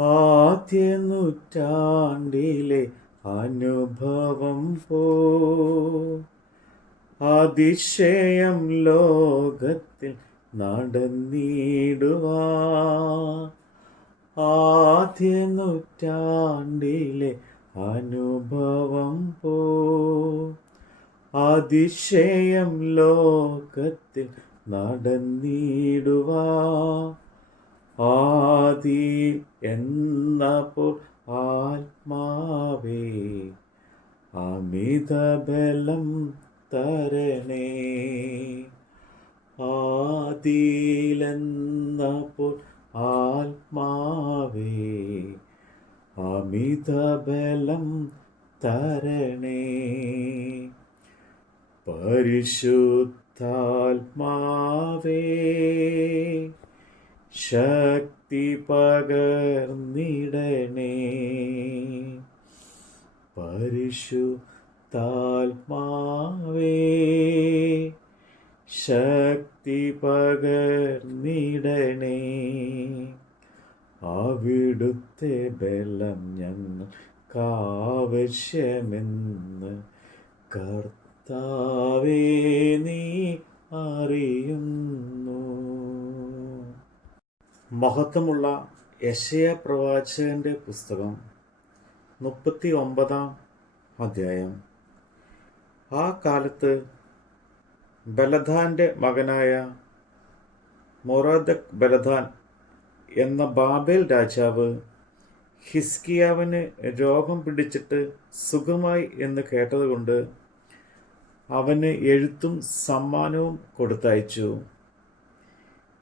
ആദ്യ നൂറ്റാണ്ടിലെ അനുഭവം പോ. അതിശയം ലോകത്തിൽ നടന്നിടുവാ. ആദ്യ നൂറ്റാണ്ടിലെ അനുഭവം പോ. അതിശയം ലോകത്തിൽ നടന്നിടുവാ. ആദിയിൽ എന്നപ്പോൾ ആത്മാവേ അമിത ബലം തരണേ ആദിയിലെന്നപ്പോൾ ആത്മാവേ അമിത ബലം തരണേ. പരിശുദ്ധാത്മാവേ ശക്തി പകർന്നിടണേ. പരിശു താൽമാവേ ശക്തി പകർന്നിടണേ. അവിടുത്തെ ബലം ഞങ്ങൾക്കാവശ്യമെന്ന് കർത്താവേ നീ അറിയുന്നു. മഹത്വമുള്ള യശയ പ്രവാചകന്റെ പുസ്തകം മുപ്പത്തി ഒമ്പതാം അധ്യായം. ആ കാലത്ത് ബലധാന്റെ മകനായ മൊറാദക് ബലധാൻ എന്ന ബാബേൽ രാജാവ് ഹിസ്കിയാവിന് രോഗം പിടിച്ചിട്ട് സുഖമായി എന്ന് കേട്ടതുകൊണ്ട് അവന് എഴുത്തും സമ്മാനവും കൊടുത്തയച്ചു.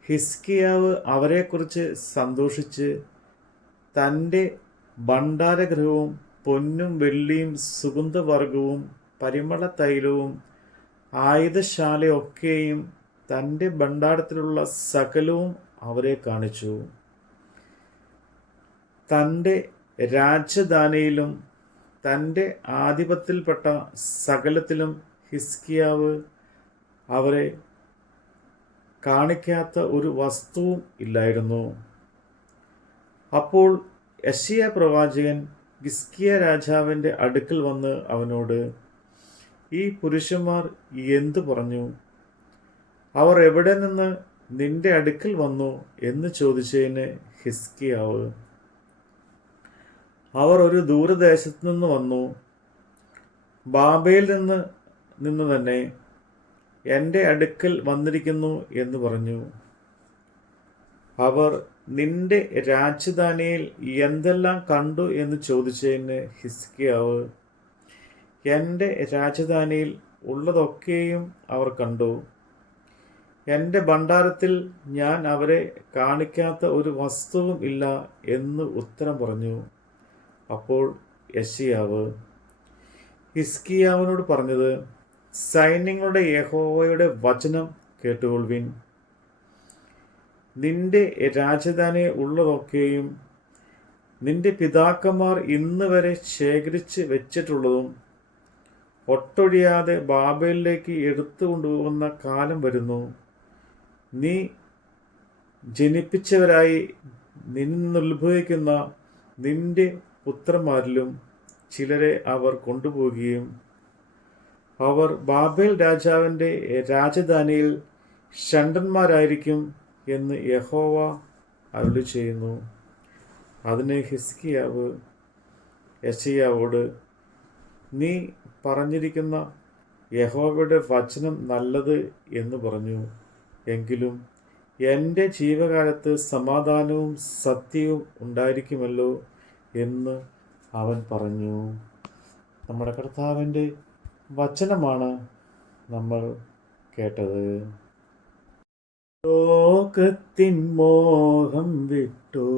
ഹിസ്കിയാവ് അവരെക്കുറിച്ച് സന്തോഷിച്ച് തന്റെ ഭണ്ഡാരഗൃഹവും പൊന്നും വെള്ളിയും സുഗന്ധവർഗവും പരിമള തൈലവും ആയുധശാലയൊക്കെയും തന്റെ ഭണ്ഡാരത്തിലുള്ള സകലവും അവരെ കാണിച്ചു. തന്റെ രാജധാനിയിലും തന്റെ ആധിപത്യത്തിൽപ്പെട്ട സകലത്തിലും ഹിസ്കിയാവ് അവരെ കാണിക്കാത്ത ഒരു വസ്തുവും ഇല്ലായിരുന്നു. അപ്പോൾ യശിയ പ്രവാചകൻ ഗിസ്കിയ രാജാവിന്റെ അടുക്കൽ വന്ന് അവനോട് ഈ പുരുഷന്മാർ എന്തു പറഞ്ഞു? അവർ എവിടെ നിന്ന് നിന്റെ അടുക്കൽ വന്നു എന്ന് ചോദിച്ചതിന് ഹിസ്കിയാവ് അവർ ഒരു ദൂരദേശത്തു നിന്ന് വന്നു. ബാബയിൽ നിന്ന് നിന്ന് തന്നെ. എന്റെ അടുക്കൽ വന്നിരിക്കുന്നു എന്ന് പറഞ്ഞു. അവർ നിന്റെ രാജധാനിയിൽ എന്തെല്ലാം കണ്ടു എന്ന് ചോദിച്ചതിന് ഹിസ്കിയാവ് എന്റെ രാജധാനിയിൽ ഉള്ളതൊക്കെയും അവർ കണ്ടു. എന്റെ ഭണ്ഡാരത്തിൽ ഞാൻ അവരെ കാണിക്കാത്ത ഒരു വസ്തുവും ഇല്ല എന്ന് ഉത്തരം പറഞ്ഞു. അപ്പോൾ യശിയാവ് ഹിസ്കിയാവിനോട് പറഞ്ഞത് സൈന്യങ്ങളുടെ യഹോവയുടെ വചനം കേട്ടുകൊള്ളുവിൻ. നിന്റെ രാജധാനി ഉള്ളതൊക്കെയും നിന്റെ പിതാക്കന്മാർ ഇന്ന് വരെ ശേഖരിച്ച് വെച്ചിട്ടുള്ളതും ഒട്ടൊഴിയാതെ ബാബയിലേക്ക് എടുത്തു കൊണ്ടുപോകുന്ന കാലം വരുന്നു. നീ ജനിപ്പിച്ചവരായി നിന്നുത്ഭവിക്കുന്ന നിന്റെ പുത്രന്മാരിലും ചിലരെ അവർ കൊണ്ടുപോവുകയും അവർ ബാബേൽ രാജാവിന്റെ രാജധാനിയിൽ ഷണ്ടന്മാരായിരിക്കും എന്ന് യഹോവ അരുളി ചെയ്യുന്നു. അതിന് ഹിസ്കിയാവ് യശയ്യാവോട് നീ പറഞ്ഞിരിക്കുന്ന യഹോവയുടെ വചനം നല്ലത് എന്ന് പറഞ്ഞു. എങ്കിലും എന്റെ ജീവകാലത്ത് സമാധാനവും സത്യവും ഉണ്ടായിരിക്കുമല്ലോ എന്ന് അവൻ പറഞ്ഞു. നമ്മുടെ കർത്താവിന്റെ വചനമാണ് നമ്മൾ കേട്ടത്. ലോകത്തിൻ മോഹം വിട്ടോടിയിടുവാ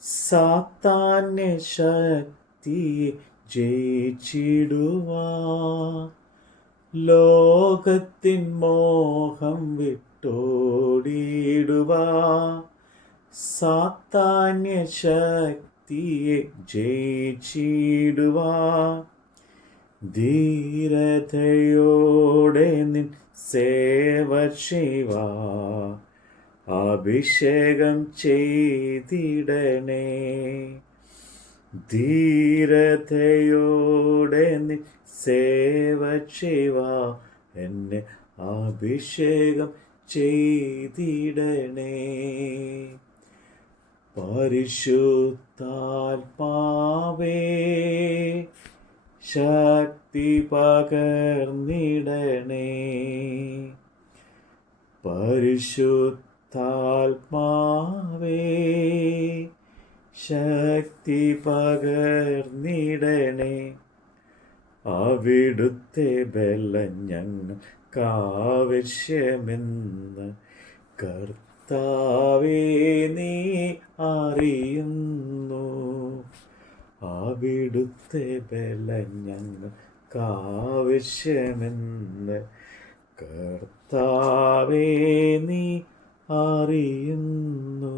സാത്താന്യ ശക്തി ജയിച്ചിടുവാ. ലോകത്തിൻ മോഹം വിട്ടോടിയിടുവാ സാത്താന്യ ശക്തിയെ ജയിച്ചിടുവാ. ധീരതയോടെ നിൻ സേവ അഭിഷേകം ചെയ്തിടണേ. ധീരതയോടെ നിൻ സേവ എന്നെ അഭിഷേകം ചെയ്തിടണേ. പരിശുദ്ധാത്മാവേ ശക്തി പകർന്നിടണേ. പരിശുദ്ധാത്മാവേ ശക്തി പകർന്നിടണേ. അവിടുത്തെ ബലം ഞങ്ങൾക്കാവശ്യമെന്ന് കർത്താവേ നീ അറിയുന്നു. അവിടുത്തെ ബലം ഞങ്ങൾക്കാവശ്യമെന്ന് കർത്താവേ നീ അറിയുന്നു.